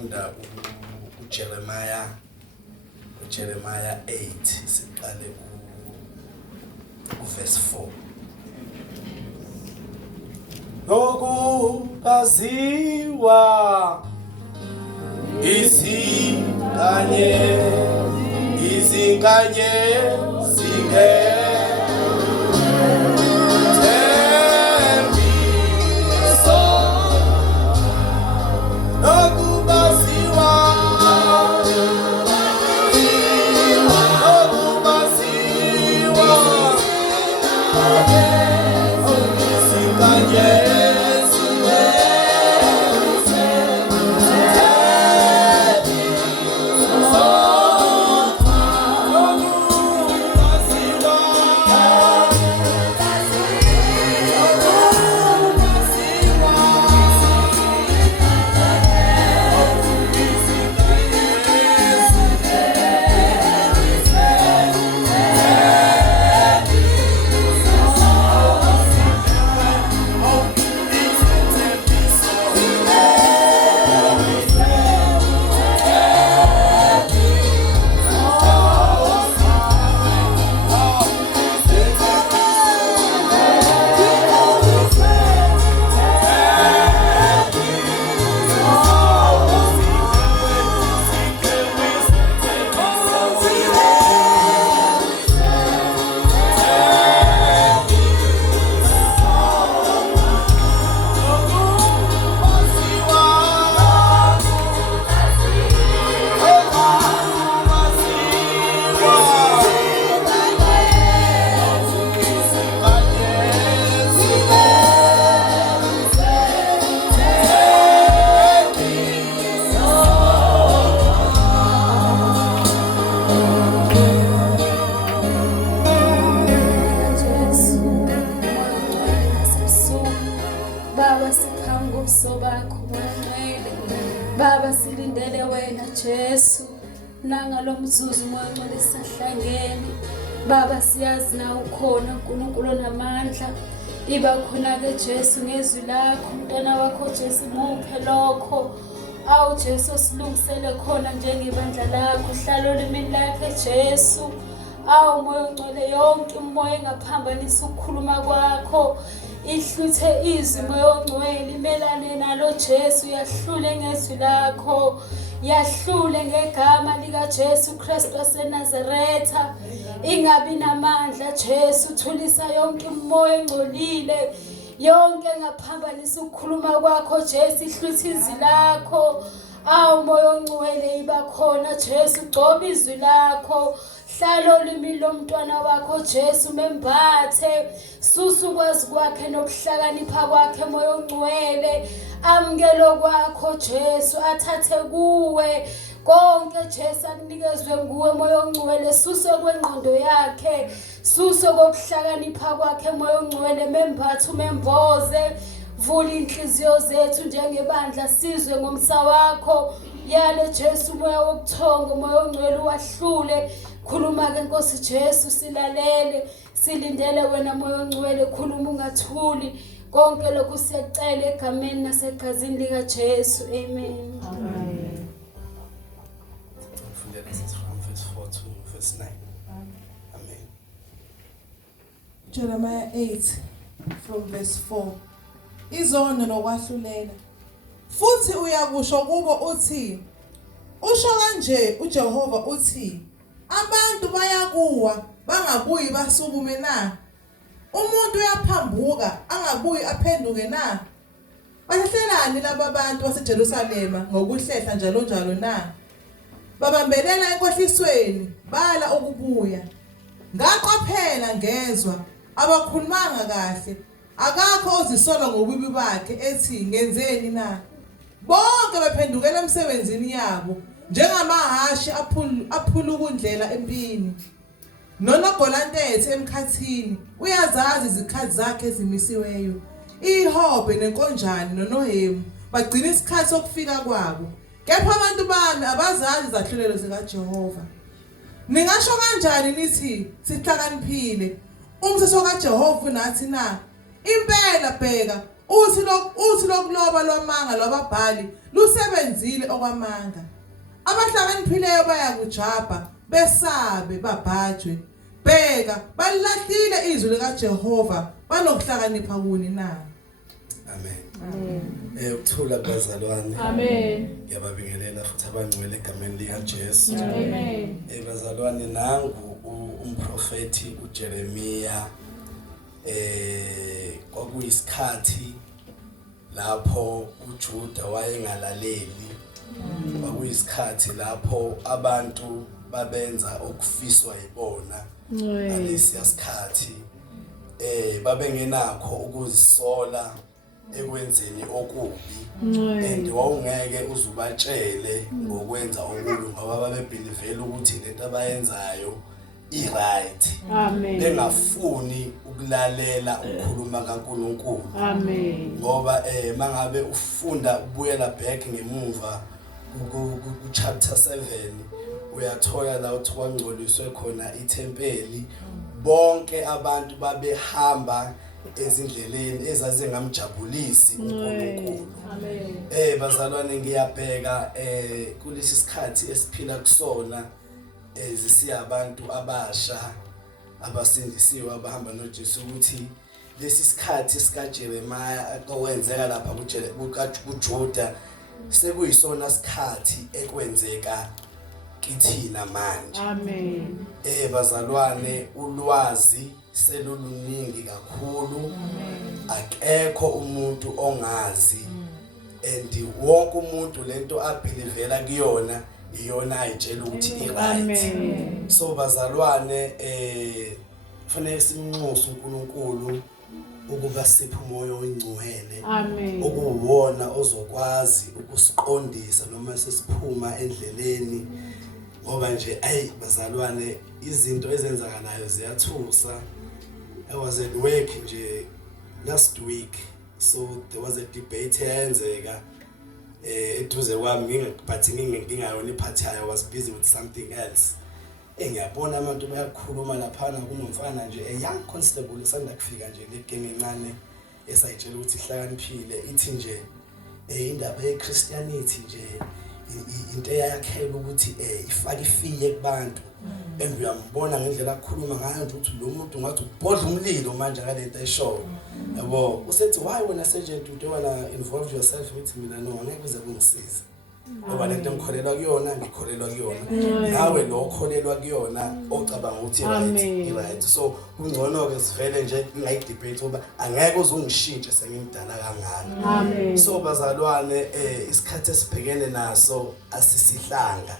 sifunda uJeremiah 8 siqale verse 4. Nokubaziwa izinganye Baba silindele wena Jesu nangalo mzuzu moyo lisahlangene Baba siyazi na ukhona uNkulunkulu namandla iba khona ke Jesu ngezwi lakho umntwana wakho Jesu muphe lokho awu Jesu silungisele khona njengebandla lakho hlalo limini lakhe Jesu awu moyo ngcwele yonke umoya engaphambanisa ukukhuluma kwakho ihluthe izwi moyo ngcwele imelane nalo Jesu yahlule ngezwi lakho yahlule ngegama lika Jesu Kristu waseNazaretha ingabi namandla Jesu thulisa yonke umoya engcolile yonke engaphambanisa ukukhuluma kwakho Jesu ihluthe izwi lakho awu moyo ngcwele iba khona Jesu gcoba izwi lakho hlalo limi lomntwana wakho Jesu membathe susu kwazi kwakhe nokuhlakanipha kwakhe moyo ngcwele amkelo kwakho Jesu athathe kuwe konke Jesu akunikezwe nguwe moyo ngcwele suse kwengqondo yakhe suse kokuhlakanipha kwakhe moyo ngcwele membathe umemboze vula inhliziyo zethu njengebandla sizwe ngomsa wakho yale Jesu moya wokuthonga moyo ngcwele wahlule khuluma ke Nkosi Jesu silalele silindele wena moyo ngcwele khuluma ungathuli konke lokhu siyacela egameni nasegazini lika Jesu amen. Amen. From verse 4 to verse 9. Amen. Jeremiah 8 from verse 4. Izono nokwahlulela. Futhi uyakusho kubo uthi usho kanje uJehova uthi abantu bayakuwa bangabuyi basukume na umuntu uyaphambuka angabuyi aphenduke na bahlelani laba bantu baseJerusalema ngokuhlehla njalo njalo na babambelela enkohlisweni bala ukubuya ngaqaphela ngezwe abakhulumanga kahle akakho ozisola ngobubi bakhe ethi ngenzeni na bonke baphendukela emsebenzini yabo njengamahashi aphula ukundlela empini nonogolantethe emkhathini uyazazi izikhathi zakhe ezimisiweyo ihobe nenkonjane nonohemu bagcina isikhathi sokufika kwabo kepha abantu bami abazazi izahlulelo zikaJehova ningasho kanjani nithi sihlakaniphile umthetho kaJehova nathi na impela bheka uthi lokuloba lwamanga lwababhali lusebenzile okwamanga. Abahlakaniphile bayakujabha besabe babhajwe. Bheka balahlile izwi likaJehova banokuhlakanipha kuni na. Amen. Ukuthula kubazalwane. Amen. Ngiyababingelela futhi abangcwele egameni likaJesu. Amen. Bazalwane nangu umprofeti uJeremiya kwakuyisikhathi lapho uJuda wayengalaleli. Kwakuyisikhathi lapho abantu babenza okufiswa yibona. Ngalesi sikhathi babengenakho ukuzisola ekwenzeni okubi and wawungeke uzubatshele ngokwenza okubi ngoba babebelivela ukuthi lento abayenzayo i-right. Amen. Bengafuni ukulalela ukukhuluma kaNkulunkulu. Amen. Ngoba mangabe ufunda ubuyela back ngemuva ku chapter 7 uyathola la uthi kwangcoliswe khona ithempeli. Bonke abantu babehamba ezindleleni ezazingamjabulisi uNkulunkulu. Amen. Bazalwane ngiyabheka kulesi sikhathi esiphila kusona zisiyabantu abasha abasindisiwe abahamba noJesu ukuthi lesi sikhathi sika Jeremiah okwenzeka lapha kuJuda sekuyisona sikhathi ekwenzeka kithina manje. Amen. Bazalwane ulwazi seluluningi kakhulu. Akekho umuntu ongazi and wonke umuntu lento abelivela kuyona iyona ayitshela ukuthi i-right. So bazalwane kufanele simnxuse uNkulunkulu ukuba siphe umoya oyingcwele. Amen. Okuwona ozokwazi ukusiqondisa noma sesiphuma endleleni. Ngoba nje bazalwane izinto ezenzakalayo ziyathusa. I was at work nje last week, so there was a debate eyenzeka eduze kwami but ngingayona iphathayo. I was busy with something else. Ngiyabona abantu bayakhuluma laphana kunomfana nje young constable esanda kufika nje legenge encane esayitshela ukuthi ihlakaniphile ithi nje indaba yeChristianity nje into eyakhela ukuthi ifake ifiye kubantu. And uyambona ngendlela akukhuluma ngayo nje ukuthi lo muntu ngathi ubhodla umlilo manje ngalento ayishoyo. Yabo usethi why wena sergeant you don't wanna involve yourself with mina no ngeke kuze kungisize. Ngoba lento ngikholelwa kuyona ngikholelwa kuyona. Nawe lo okholelwa kuyona ocabanga ukuthi right. So kungcono ke sivele nje ngayidebate ngoba angeke uzungishintshe sengimdala kangaka. Amen. So bazalwane isikhathi esibhekene naso asisihlanga.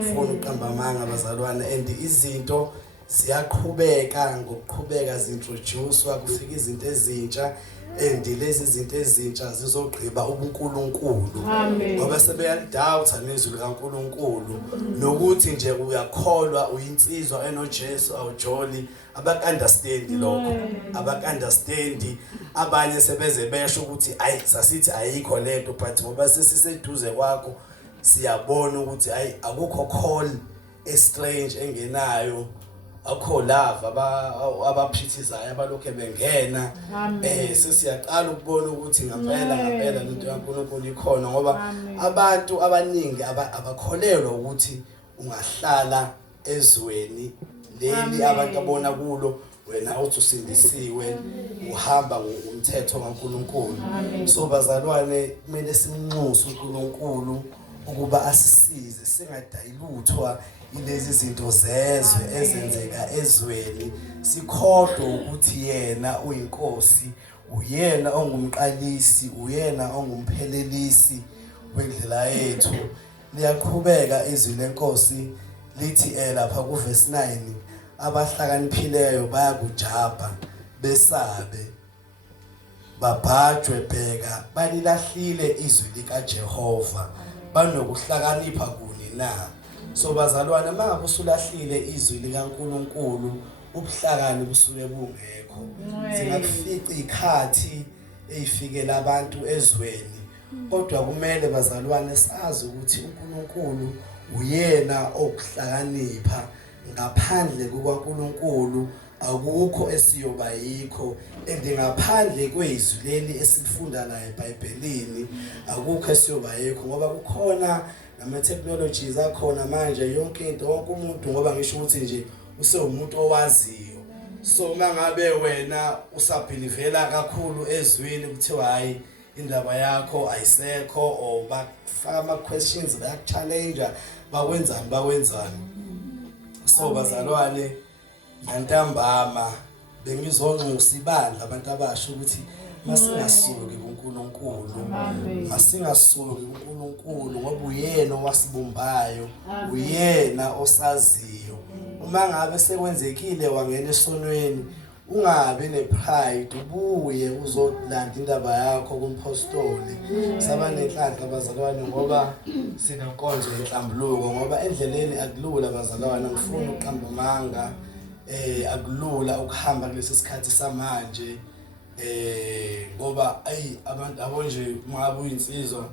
Ufuna uqamba amanga bazalwane and izinto ziyaqhubeka ngokuqhubeka zintroducewa kufika izinto ezintsha and lezi zinto ezintsha zizogqiba ubuNkulunkulu. Ngoba sebeyalidoubt nezwi likaNkulunkulu nokuthi nje uyakholwa uyinsizwa enoJesu awujoli abakunderstand lokho abakunderstand abanye sebeze besho ukuthi sasithi ayikho lento but ngoba sesiseduze kwakho siyabona ukuthi akukho call estrange engenayo. Akho love abaphithizayo abalokho bengena. Sesiyaqala ukubona ukuthi ngempela lento yaNkulunkulu ikhona ngoba abantu abaningi abakholelwa ukuthi ungahlala ezweni leli abantu abona kulo wena uthi usindisiwe uhamba ngomthetho kaNkulunkulu. So bazalwane kumele simnxuse uNkulunkulu ukuba asisize singadayilutwa ilezi zinto zezwe ezenzeka ezweni. Sikhodwe ukuthi yena uyinkosi, uyena ongumqalisi, uyena ongumphelelisi wendlela yethu. Liyaqhubeka izwi lenkosi lithi lapha ku verse 9 abahlakaniphileyo bayakujabha besabe babhajwe. Bheka balilahlile izwi likaJehova banokuhlakanipha kuni na. So bazalwane mangabe usulahlile izwi likaNkulunkulu ubuhlakani busuke bungekho. Zingafica ikhathi eyifikela abantu ezweni kodwa kumele bazalwane sazi ukuthi uNkulunkulu uyena okuhlakanipha. Ngaphandle kukaNkulunkulu akukho esiyoba yikho ngaphandle kwezwi leli esilifunda la eBhayibhelini akukho esiyoba yikho ngoba kukhona nama technologies akhona manje yonke into wonke umuntu ngoba ngisho ukuthi nje usewumuntu owaziyo so mangabe wena usabhilivela kakhulu ezwini kuthiwa hayi indaba yakho ayisekho or bafaka ama questions bayakuchallenge bakwenzani so bazalwane ngantambama bengizonxusa ibandla abantu abasho ukuthi masingasuki kuNkulunkulu masingasuki kuNkulunkulu ngoba uyena owasibumbayo uyena osaziyo uma ngabe sekwenzekile wangena esonweni ungabe nepride ubuye uzolanda indaba yakho kumpostoli saba nenhlanhla abazalwane ngoba sinenkonzo yenhlambuluko ngoba endleleni akulula abazalwane ngifuna uqamba manga akulula ukuhamba kulesi sikhathi samanje ngoba abantu abonje ngabe uyinsizwa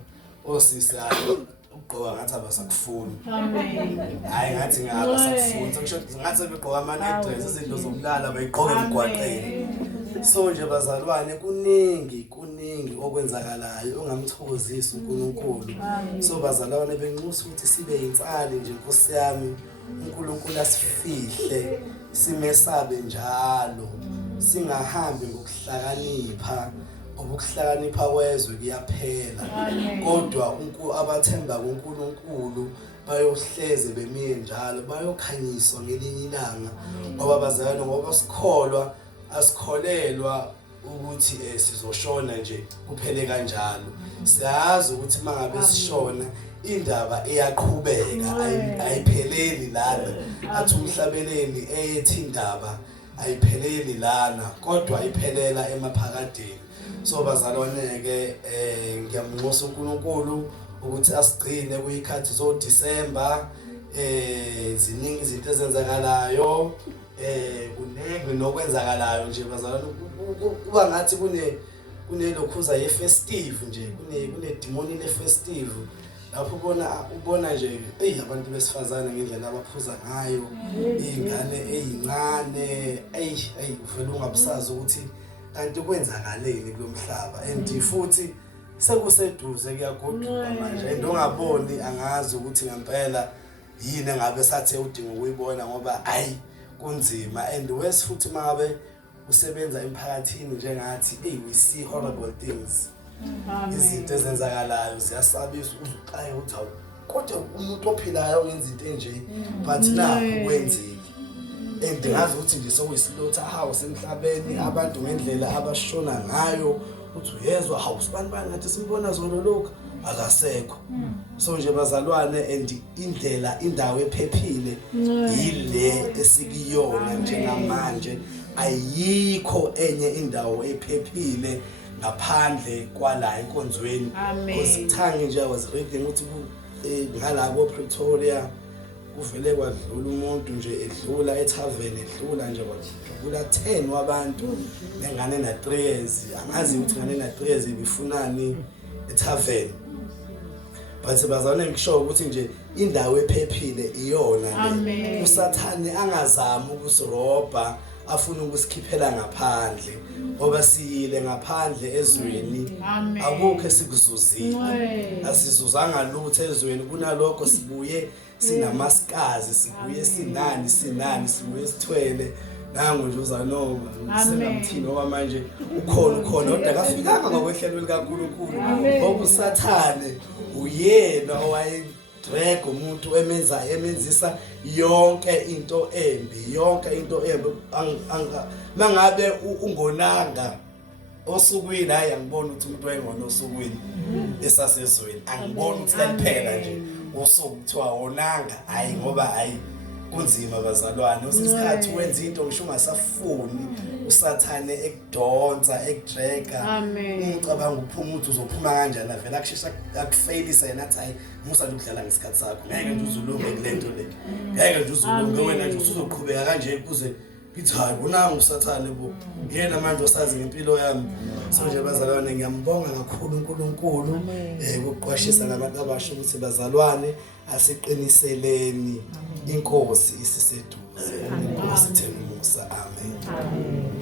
osisa ugqoka ngathi abasakufuni hayi ngathi ngaba sakufuni sokusho ngathi begqoka ama necklace izinto zokulala bayigqoka emgwaqeni so nje bazalwane kuningi okwenzakalayo ongamthokozisa uNkulunkulu so bazalwane benxusa ukuthi sibe yinsali nje Nkosi yami uNkulunkulu asifihle simesabe njalo singahambi ngokuhlakanipha ukuhlakanipha kwezwe kuyaphela kodwa abathemba kuNkulunkulu bayohleze bemiye njalo bayokhanyiswa ngelinye ilanga ngoba bazalwane ngoba asikholelwa ukuthi sizoshona nje kuphele kanjalo siyazi ukuthi mangabe sishona indaba iyaqhubeka ayipheleli lana athi umhlabeleli eyethi indaba ayipheleli lana kodwa iphelela emaphakadeni so bazalwane ke ngiyamnxusa uNkulunkulu ukuthi asigcine kuyikhathi zo December ziningi izinto ezenzakalayo kuningi nokwenzakalayo nje bazalwane kuba ngathi kunelokhuza ye-festive nje kune demoni le-festive lapho ubona nje abantu besifazane ngendlela abaphuza ngayo izingane ezincane uvela ungabusazi ukuthi kanti kwenzakaleni kulomhlaba and futhi sekuseduze kuyagoduka manje ndongaboni angazi ukuthi ngempela yini ngabe sathe udinga ukuyibona ngoba kunzima and wes futhi mangabe usebenza emphakathini njengathi we see horrible things izinto ezenzakalayo ziyasabisa uzuqaye ukuthi kodwa umuntu ophilayo ngenza into enje but nakho kwenzeki and ngazi ukuthi nje sokuyislaughter house emhlabeni abantu ngendlela abashona ngayo uthi uyezwa hawusibani ngathi simbona zolo lokho akasekho so nje bazalwane and indawo ephephile yile esikiyona njengamanje ayikho enye indawo ephephile ngaphandle kwala enkonzweni because Thangi nje was reading ukuthi ngalabo Pretoria kuvele kwadlula umuntu nje edlula ethaveni edlula nje kwadlula 10 wabantu nengane na 3 years angazi ukuthi ngane na 3 years ibifunani ethaveni but bazalwane ngisho ukuthi nje indawo ephephile iyona le usathane angazama ukusirobha afuna ukusikhiphela ngaphandle ngoba siyile ngaphandle ezweni akukho esikuzuzile asizuzanga lutho ezweni kunalokho sibuye sinamaskazi sibuye sinani sibuye sithwele nangu nje uzanoma sengamthini ngoba manje ukhona kodwa kafikanga ngokwehlelo likaNkulunkulu ngoba usathane uyena drag umuntu emenzisa yonke into embi mangabe ungonanga osukwini hayi angiboni ukuthi umuntu wayengona osukwini esasezweni angiboni ukuthi liphela nje usuku kuthiwa onanga hayi ngoba hayi kunzima bazalwane usikhathi wenza into ngisho ungasafuni usathane ekudonsa ekdraga ucabanga ukuphuma ukuthi uzophuma kanjani vele akushesha akufailisa yena athi hayi musa ukudlala ngesikhathi sakho ngeke nje uzulunge kulento le ngeke nje uzulunge wena nje uzoqhubeka kanje kuze ngithi hayi unanga usathane bo yena manje osazi ngempilo yami so nje bazalwane ngiyambonga kakhulu uNkulunkulu ukuqwashisa nabantu abasha ukuthi bazalwane asiqiniseleni inkosi isiseduze inkosi themumusa amen. amen. Amen.